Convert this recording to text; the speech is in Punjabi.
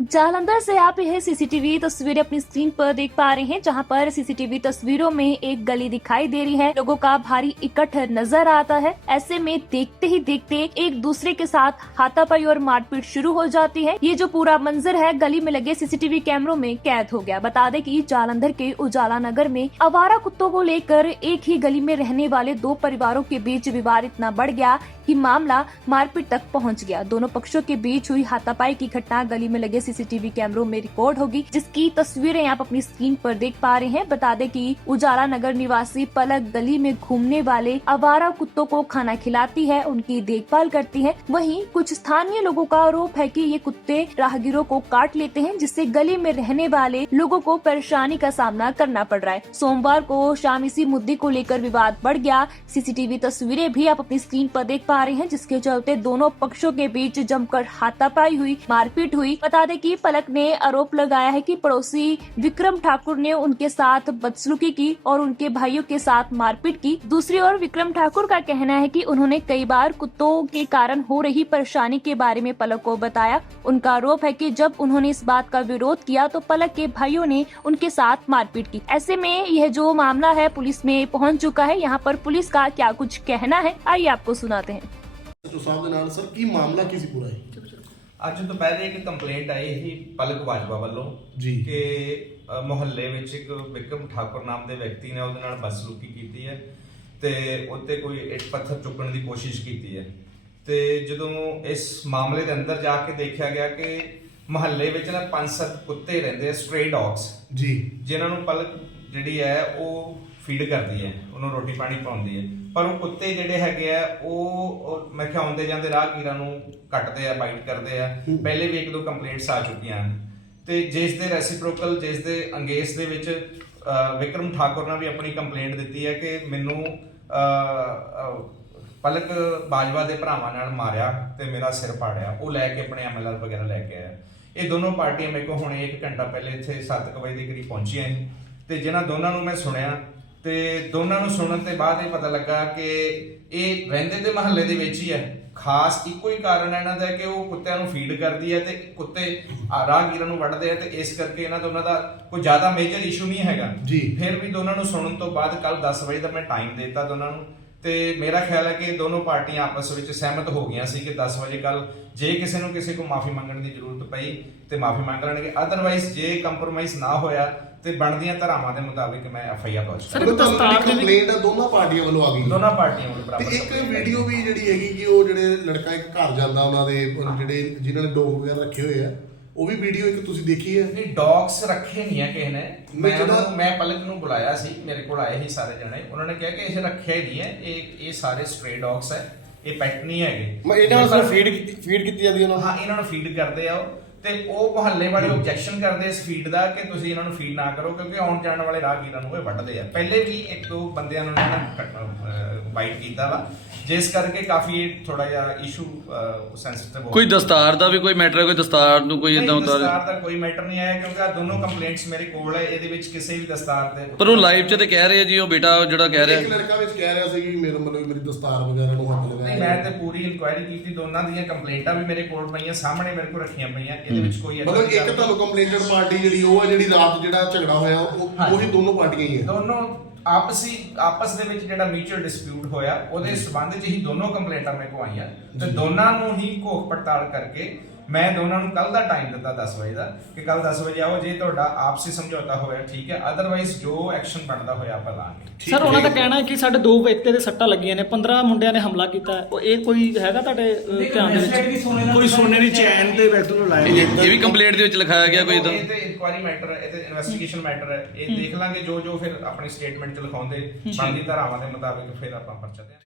जालंधर से आप यह सीसीटीवी तस्वीरें अपनी स्क्रीन पर देख पा रहे हैं, जहां पर सीसीटीवी तस्वीरों में एक गली दिखाई दे रही है। लोगों का भारी इकट्ठा नजर आता है। ऐसे में देखते ही देखते एक दूसरे के साथ हाथापाई और मारपीट शुरू हो जाती है। ये जो पूरा मंजर है गली में लगे सीसीटीवी कैमरों में कैद हो गया। बता दें कि जालंधर के उजाला नगर में आवारा कुत्तों को लेकर एक ही गली में रहने वाले दो परिवारों के बीच विवाद इतना बढ़ गया कि मामला मारपीट तक पहुंच गया। दोनों पक्षों के बीच हुई हाथापाई की घटना गली में लगे सीसीटीवी कैमरों में रिकॉर्ड होगी, जिसकी तस्वीरें आप अपनी स्क्रीन पर देख पा रहे हैं। बता दें कि उजाला नगर निवासी पलक गली में घूमने वाले आवारा कुत्तों को खाना खिलाती है, उनकी देखभाल करती है। वहीं कुछ स्थानीय लोगों का आरोप है कि ये कुत्ते राहगीरों को काट लेते हैं, जिससे गली में रहने वाले लोगों को परेशानी का सामना करना पड़ रहा है। सोमवार को शाम इसी मुद्दे को लेकर विवाद बढ़ गया। सीसीटीवी तस्वीरें भी आप अपनी स्क्रीन पर देख पा रहे हैं, जिसके चलते दोनों पक्षों के बीच जमकर हाथापाई हुई, मारपीट हुई। बता दें कि पलक ने आरोप लगाया है कि पड़ोसी विक्रम ठाकुर ने उनके साथ बदसलूकी की और उनके भाइयों के साथ मारपीट की। दूसरी ओर विक्रम ठाकुर का कहना है कि उन्होंने कई बार कुत्तों के कारण हो रही परेशानी के बारे में पलक को बताया। उनका आरोप है कि जब उन्होंने इस बात का विरोध किया तो पलक के भाइयों ने उनके साथ मारपीट की। ऐसे में यह जो मामला है पुलिस में पहुंच चुका है। यहाँ पर पुलिस का क्या कुछ कहना है, आइए आपको सुनाते हैं। सर की मामला की सी पूरा है? ਅੱਜ ਦੁਪਹਿਰੇ ਇੱਕ ਕੰਪਲੇਂਟ ਆਈ ਸੀ ਪਲਕ ਬਾਜਵਾ ਵੱਲੋਂ ਜੀ ਕਿ ਮੁਹੱਲੇ ਵਿੱਚ ਇੱਕ ਵਿਕਰਮ ਠਾਕੁਰ ਨਾਮ ਦੇ ਵਿਅਕਤੀ ਨੇ ਉਹਦੇ ਨਾਲ ਬਦਸਲੂਕੀ ਕੀਤੀ ਹੈ ਤੇ ਉੱਤੇ ਕੋਈ ਇੱਟ ਪੱਥਰ ਚੁੱਕਣ ਦੀ ਕੋਸ਼ਿਸ਼ ਕੀਤੀ ਹੈ। ਤੇ ਜਦੋਂ ਇਸ ਮਾਮਲੇ ਦੇ ਅੰਦਰ ਜਾ ਕੇ ਦੇਖਿਆ ਗਿਆ ਕਿ ਮੁਹੱਲੇ ਵਿੱਚ ਨਾ 5-7 ਕੁੱਤੇ ਰਹਿੰਦੇ ਆ, ਸਟ੍ਰੇ ਡੌਗਸ ਜੀ, ਜਿਨ੍ਹਾਂ ਨੂੰ ਪਲਕ ਜਿਹੜੀ ਹੈ ਉਹ ਫੀਡ ਕਰਦੀ ਹੈ, ਉਹਨੂੰ ਰੋਟੀ ਪਾਣੀ ਪਾਉਂਦੀ ਹੈ। ਪਰ ਉਹ ਕੁੱਤੇ ਜਿਹੜੇ ਹੈਗੇ ਆ ਉਹ ਮੈਂ ਕਿਹਾ ਆਉਂਦੇ ਜਾਂਦੇ ਰਾਹਗੀਰਾਂ ਨੂੰ ਕੱਟਦੇ ਆ, ਬਾਈਟ ਕਰਦੇ ਆ। ਪਹਿਲੇ ਵੀ 1-2 ਕੰਪਲੇਂਟਸ ਆ ਚੁੱਕੀਆਂ ਹਨ ਤੇ ਜਿਸ ਦੇ ਰੈਸੀਪ੍ਰੋਕਲ, ਜਿਸ ਦੇ ਅੰਗੇਸ ਦੇ ਵਿੱਚ ਵਿਕਰਮ ਠਾਕੁਰ ਨੇ ਵੀ ਆਪਣੀ ਕੰਪਲੇਂਟ ਦਿੱਤੀ ਹੈ ਕਿ ਮੈਨੂੰ ਪਲਕ ਬਾਜਵਾ ਦੇ ਭਰਾਵਾਂ ਨਾਲ ਮਾਰਿਆ ਤੇ ਮੇਰਾ ਸਿਰ ਪਾੜਿਆ। ਉਹ ਲੈ ਕੇ ਆਪਣੇ ਐਮਐਲਆਰ ਵਗੈਰਾ ਲੈ ਕੇ ਆਇਆ। ਇਹ ਦੋਨੋਂ ਪਾਰਟੀਆਂ ਮੇਰੇ ਕੋਲ ਹੁਣੇ 1 ਘੰਟਾ ਪਹਿਲੇ ਇੱਥੇ 7 ਵਜੇ ਦੇ ਕਰੀਬ ਪਹੁੰਚੀਆਂ ਸੀ ਤੇ ਜਿਨ੍ਹਾਂ ਦੋਨਾਂ ਨੂੰ ਮੈਂ ਸੁਣਿਆ ਤੇ ਦੋਨਾਂ ਨੂੰ ਸੁਣਨ ਤੇ ਬਾਅਦ ਇਹ ਪਤਾ ਲੱਗਾ ਕਿ ਇਹ ਰਹਿੰਦੇ ਤੇ ਮਹੱਲੇ ਦੇ ਵਿੱਚ ਹੀ ਹੈ। ਖਾਸ ਇੱਕੋ ਹੀ ਕਾਰਨ ਇਹਨਾਂ ਦਾ ਕਿ ਉਹ ਕੁੱਤਿਆਂ ਨੂੰ ਫੀਡ ਕਰਦੀ ਹੈ ਤੇ ਕੁੱਤੇ ਰਾਹਗੀਰਾਂ ਨੂੰ ਵੱਢਦੇ ਆ ਤੇ ਇਸ ਕਰਕੇ ਇਹਨਾਂ ਦੋਨਾਂ ਦਾ ਕੋਈ ਜ਼ਿਆਦਾ ਮੇਜਰ ਇਸ਼ੂ ਨਹੀਂ ਹੈਗਾ। ਫਿਰ ਵੀ ਦੋਨਾਂ ਨੂੰ ਸੁਣਨ ਤੋਂ ਬਾਅਦ ਕੱਲ 10 ਵਜੇ ਦਾ ਮੈਂ ਟਾਈਮ ਦੇ ਦਿੱਤਾ ਦੋਨਾਂ ਨੂੰ ਤੇ ਮੇਰਾ ਖਿਆਲ ਹੈ ਕਿ ਦੋਨੋਂ ਪਾਰਟੀਆਂ ਆਪਸ ਵਿੱਚ ਸਹਿਮਤ ਹੋ ਗਈਆਂ ਸੀ ਕਿ 10 ਵਜੇ ਕੱਲ ਜੇ ਕਿਸੇ ਨੂੰ ਮਾਫੀ ਮੰਗਣ ਦੀ ਜ਼ਰੂਰਤ ਪਈ ਤੇ ਮਾਫੀ ਮੰਗ ਲੈਣਗੇ। ਅਦਰਵਾਈਜ਼ ਜੇ ਕੰਪਰੋਮਾਈਜ਼ ਨਾ ਹੋਇਆ ਤੇ ਬਣਦੀਆਂ ਧਾਰਾਵਾਂ ਦੇ ਮੁਤਾਬਿਕ ਮੈਂ ਐਫਆਈਆਰ ਲੌਂਚ ਕਰਾਂਗਾ। ਸਰ ਦਸਤਾਰ ਕੰਪਲੇਂਟ ਦੋਨਾਂ ਪਾਰਟੀਆਂ ਵੱਲੋਂ ਆ ਗਈ, ਦੋਨਾਂ ਪਾਰਟੀਆਂ ਵੱਲੋਂ ਬਰਾਬਰ। ਤੇ ਇੱਕ ਵੀਡੀਓ ਵੀ ਜਿਹੜੀ ਹੈਗੀ ਕਿ ਉਹ ਜਿਹੜੇ ਲੜਕਾ ਇੱਕ ਘਰ ਜਾਂਦਾ ਉਹਨਾਂ ਦੇ ਜਿਹੜੇ ਜਿਨ੍ਹਾਂ ਨੇ ਡੌਗ ਵਗੈਰਾ ਰੱਖੇ ਹੋਏ ਆ, ਉਹ ਵੀ ਵੀਡੀਓ ਇੱਕ ਤੁਸੀਂ ਦੇਖੀ ਹੈ? ਨਹੀਂ, ਡੌਗਸ ਰੱਖੇ ਨਹੀਂ ਹੈ ਕਿਸੇ ਨੇ। ਮੈਂ ਪਲਕ ਨੂੰ ਬੁਲਾਇਆ ਸੀ, ਮੇਰੇ ਕੋਲ ਆਏ ਸੀ ਸਾਰੇ ਜਣੇ। ਉਹਨਾਂ ਨੇ ਕਿਹਾ ਕਿ ਇਹ ਰੱਖਿਆ ਹੀ ਨਹੀਂ ਹੈ, ਇਹ ਸਾਰੇ ਸਟ੍ਰੇ ਡੌਗਸ ਹੈ, ਇਹ ਪੈਟ ਨਹੀਂ ਹੈਗੇ। ਮੈਂ ਇਹਨਾਂ ਨੂੰ ਫੀਡ ਕੀਤੀ ਜਾਂਦੀ ਹੈ? ਹਾਂ, ਇਹਨਾਂ ਨੂੰ ਫੀਡ ਕਰਦੇ ਆ ਉਹ ਤੇ ਉਹ ਮੁਹੱਲੇ ਵਾਲੇ ਆਬਜੈਕਸ਼ਨ ਕਰਦੇ ਇਸ ਫੀਡ ਦਾ ਕਿ ਤੁਸੀਂ ਇਹਨਾਂ ਨੂੰ ਫੀਡ ਨਾ ਕਰੋ ਕਿਉਂਕਿ ਆਉਣ ਜਾਣ ਵਾਲੇ ਰਾਹਗੀਰਾਂ ਨੂੰ ਇਹ ਵੱਢਦੇ ਆ। ਪਹਿਲੇ ਵੀ 1-2 ਬੰਦਿਆਂ ਨੂੰ ਬਾਈਟ ਕੀਤਾ ਵਾ, ਜਿਸ ਕਰਕੇ ਕਾਫੀ ਥੋੜਾ ਜਿਹਾ ਇਸ਼ੂ ਸੈਂਸਿਟਿਵ ਹੋ। ਕੋਈ ਦਸਤਾਰ ਦਾ ਵੀ ਕੋਈ ਮੈਟਰ ਹੈ? ਕੋਈ ਦਸਤਾਰ ਨੂੰ ਕੋਈ ਇਦਾਂ ਹੁੰਦਾ? ਦਸਤਾਰ ਦਾ ਕੋਈ ਮੈਟਰ ਨਹੀਂ ਆਇਆ ਕਿਉਂਕਿ ਆ ਦੋਨੋਂ ਕੰਪਲੇਂਟਸ ਮੇਰੇ ਕੋਲ ਹੈ। ਇਹਦੇ ਵਿੱਚ ਕਿਸੇ ਵੀ ਦਸਤਾਰ ਦੇ ਪਰ ਉਹ ਲਾਈਵ 'ਚ ਤੇ ਕਹਿ ਰਹੇ ਜੀ, ਉਹ ਬੇਟਾ ਜਿਹੜਾ ਕਹਿ ਰਿਹਾ, ਇੱਕ ਲੜਕਾ ਵਿੱਚ ਕਹਿ ਰਿਹਾ ਸੀ ਕਿ ਮੇਰੀ ਦਸਤਾਰ ਵਗੈਰਾ ਨੂੰ ਹੱਥ ਲਗਾਇਆ। ਨਹੀਂ, ਮੈਂ ਤੇ ਪੂਰੀ ਇਨਕੁਆਇਰੀ ਕੀਤੀ, ਦੋਨਾਂ ਦੀਆਂ ਕੰਪਲੇਂਟਾਂ ਵੀ ਮੇਰੇ ਕੋਲ ਪਈਆਂ, ਸਾਹਮਣੇ ਮੇਰੇ ਕੋਲ ਰੱਖੀਆਂ ਪਈਆਂ। ਇਹਦੇ ਵਿੱਚ ਕੋਈ ਮਤਲਬ ਇੱਕ ਤੁਹਾਨੂੰ ਕੰਪਲੇਂਟਡ ਪਾਰਟੀ ਜਿਹੜੀ ਉਹ ਹੈ ਜਿਹੜੀ ਰਾਤ ਜਿਹੜਾ ਝਗੜਾ ਹੋਇਆ ਉਹੀ ਦੋਨੋਂ ਪਾਰਟੀਆਂ ਹੀ ਹੈ? ਦੋਨੋਂ ਆਪਸ ਦੇ ਵਿੱਚ ਜਿਹੜਾ ਮਿਊਚੁਅਲ ਡਿਸਪਿਊਟ ਹੋਇਆ ਉਹਦੇ ਸਬੰਧ 'ਚ ਹੀ ਦੋਨੋਂ ਕੰਪਲੇਂਟਾਂ ਮੇਰੇ ਕੋਲ ਆਈਆਂ ਤੇ ਦੋਨਾਂ ਨੂੰ ਹੀ ਘੋਖ ਪੜਤਾਲ ਕਰਕੇ ਮੈਂ ਦੋਨਾਂ ਨੂੰ ਕੱਲ ਦਾ ਟਾਈਮ ਦਿੱਤਾ 10 ਵਜੇ ਦਾ ਕਿ ਕੱਲ 10 ਵਜੇ ਆਓ। ਜੇ ਤੁਹਾਡਾ ਆਪਸੀ ਸਮਝੌਤਾ ਹੋਇਆ ਠੀਕ ਹੈ, ਅਦਰਵਾਈਜ਼ ਜੋ ਐਕਸ਼ਨ ਬਣਦਾ ਹੋਇਆ ਆਪਾਂ ਲਾਂਗੇ। ਸਰ ਉਹਨਾਂ ਦਾ ਕਹਿਣਾ ਹੈ ਕਿ ਸਾਡੇ 2 ਵਿਅਕਤੀ ਦੇ ਸੱਟਾਂ ਲੱਗੀਆਂ ਨੇ, 15 ਮੁੰਡਿਆਂ ਨੇ ਹਮਲਾ ਕੀਤਾ ਹੈ। ਉਹ ਇਹ ਕੋਈ ਹੈਗਾ ਤੁਹਾਡੇ ਧਿਆਨ ਦੇ ਵਿੱਚ? ਕੋਈ ਸੋਨੇ ਦੀ ਚੈਨ ਤੇ ਵਿਅਕਤੀ ਨੂੰ ਲਾਇਆ? ਇਹ ਵੀ ਕੰਪਲੇਂਟ ਦੇ ਵਿੱਚ ਲਿਖਾਇਆ ਗਿਆ ਕੋਈ ਇਦਾਂ? ਇਹ ਤੇ ਇਨਕੁਆਇਰੀ ਮੈਟਰ ਹੈ, ਇਹ ਤੇ ਇਨਵੈਸਟੀਗੇਸ਼ਨ ਮੈਟਰ ਹੈ। ਇਹ ਦੇਖ ਲਾਂਗੇ ਜੋ ਫਿਰ ਆਪਣੀ ਸਟੇਟਮੈਂਟ 'ਚ ਲਿਖਾਉਂਦੇ ਬਣਦੀ ਧਾਰਾਵਾਂ ਦੇ ਮੁਤਾਬਿਕ ਫਿਰ ਆਪਾਂ ਪਰਚਾ ਦੇ